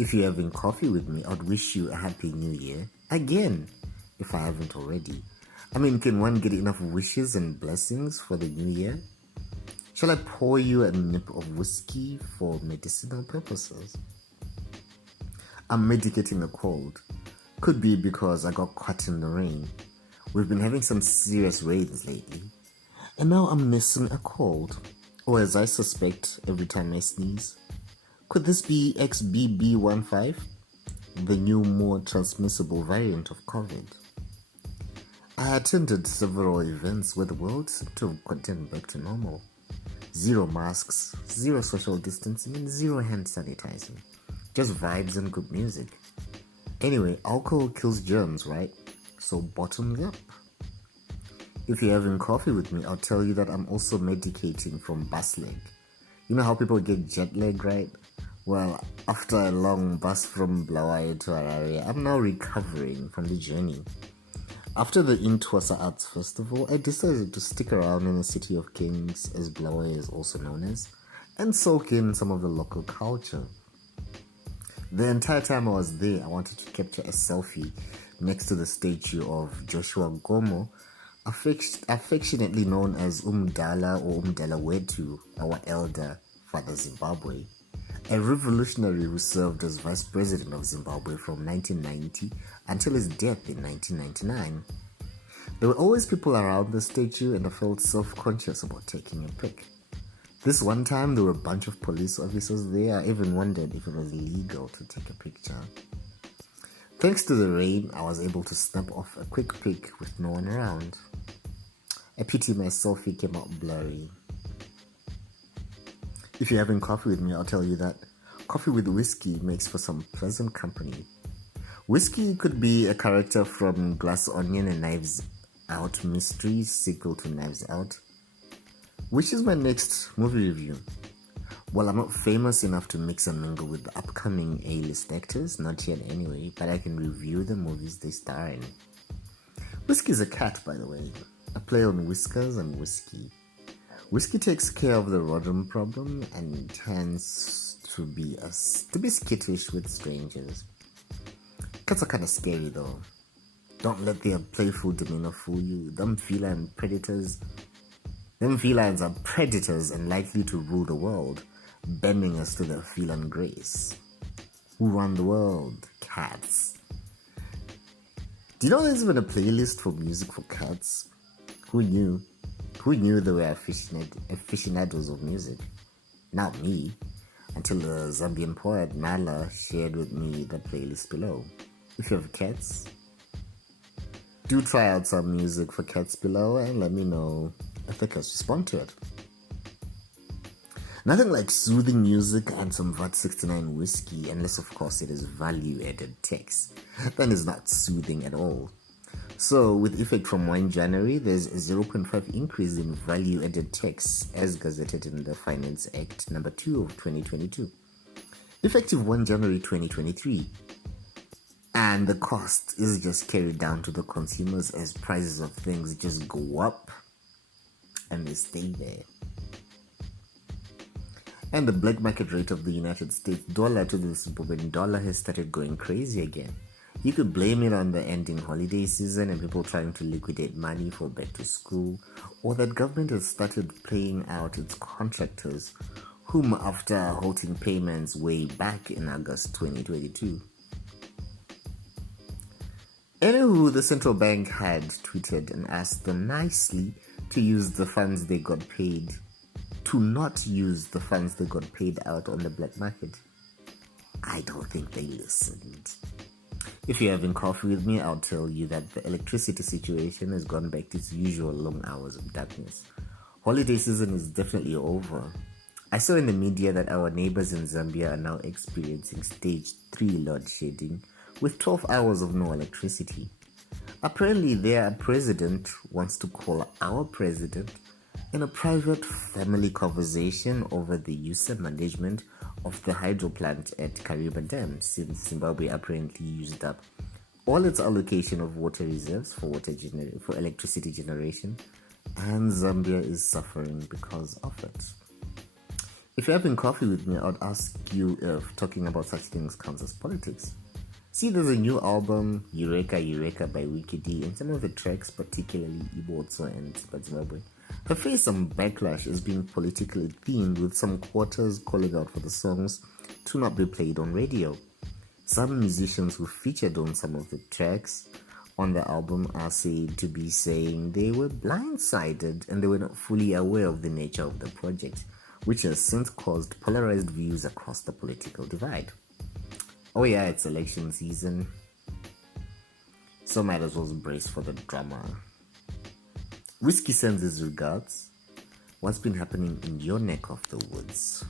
If you're having coffee with me, I'd wish you a happy new year. Again, if I haven't already. I mean, can one get enough wishes and blessings for the new year? Shall I pour you a nip of whiskey for medicinal purposes? I'm medicating a cold. Could be because I got caught in the rain. We've been having some serious rains lately. And now I'm nursing a cold. Or as I suspect every time I sneeze. Could this be XBB.1.5? The new, more transmissible variant of COVID. I attended several events where the world seemed to have gotten back to normal. 0 masks, 0 social distancing, and 0 hand sanitizing. Just vibes and good music. Anyway, alcohol kills germs, right? So bottoms up. If you're having coffee with me, I'll tell you that I'm also medicating from bus lag. You know how people get jet lag, right? Well, after a long bus from Bulawayo to Harare, I'm now recovering from the journey. After the Intwasa Arts Festival, I decided to stick around in the City of Kings, as Bulawayo is also known as, and soak in some of the local culture. The entire time I was there, I wanted to capture a selfie next to the statue of Joshua Gomo, affectionately known as Umdala or Umdala Wetu, our elder Father Zimbabwe, a revolutionary who served as vice president of Zimbabwe from 1990 until his death in 1999. There were always people around the statue and I felt self-conscious about taking a pic. This one time there were a bunch of police officers there. I even wondered if it was legal to take a picture. Thanks to the rain, I was able to snap off a quick pic with no one around. I pity my selfie came out blurry. If you're having coffee with me, I'll tell you that coffee with whiskey makes for some pleasant company. Whiskey could be a character from Glass Onion and Knives Out Mysteries, sequel to Knives Out, which is my next movie review. Well, I'm not famous enough to mix and mingle with the upcoming A-list actors, not yet anyway, but I can review the movies they star in. Whiskey is a cat, by the way, a play on whiskers and whiskey. Whiskey takes care of the rodent problem and tends to be skittish with strangers. Cats are kind of scary though. Don't let their playful demeanor fool you. Them felines are predators and likely to rule the world, bending us to their feline grace. Who run the world? Cats. Do you know there's even a playlist for music for cats? Who knew? Who knew they were aficionados of music? Not me, until the Zambian poet Nala shared with me the playlist below. If you have cats, do try out some music for cats below and let me know if the cats respond to it. Nothing like soothing music and some VAT 69 whiskey, unless of course it is value-added text. Then it's not soothing at all. So, with effect from 1 January, there's a 0.5 increase in value-added tax as gazetted in the Finance Act number 2 of 2022. Effective 1 January 2023. And the cost is just carried down to the consumers as prices of things just go up and they stay there. And the black market rate of the United States dollar to the Zimbabwean dollar has started going crazy again. You could blame it on the ending holiday season and people trying to liquidate money for back to school, or that government has started paying out its contractors, whom after halting payments way back in August 2022. Anywho, the central bank had tweeted and asked them nicely to use the funds they got paid, to not use the funds they got paid out on the black market. I don't think they listened. If you're having coffee with me, I'll tell you that the electricity situation has gone back to its usual long hours of darkness. Holiday season is definitely over. I saw in the media that our neighbors in Zambia are now experiencing stage 3 load shedding with 12 hours of no electricity. Apparently their president wants to call our president in a private family conversation over the use and management of the hydro plant at Kariba Dam, since Zimbabwe apparently used up all its allocation of water reserves for electricity generation, and Zambia is suffering because of it. If you're having coffee with me, I'd ask you if talking about such things counts as politics. See, there's a new album, Eureka Eureka by Wiki D, and some of the tracks, particularly Ibotso and Zimbabwe, have faced some backlash as being politically themed, with some quarters calling out for the songs to not be played on radio. Some musicians who featured on some of the tracks on the album are said to be saying they were blindsided and they were not fully aware of the nature of the project, which has since caused polarized views across the political divide. Oh yeah, it's election season, so might as well brace for the drama. Whiskey sends his regards. What's been happening in your neck of the woods?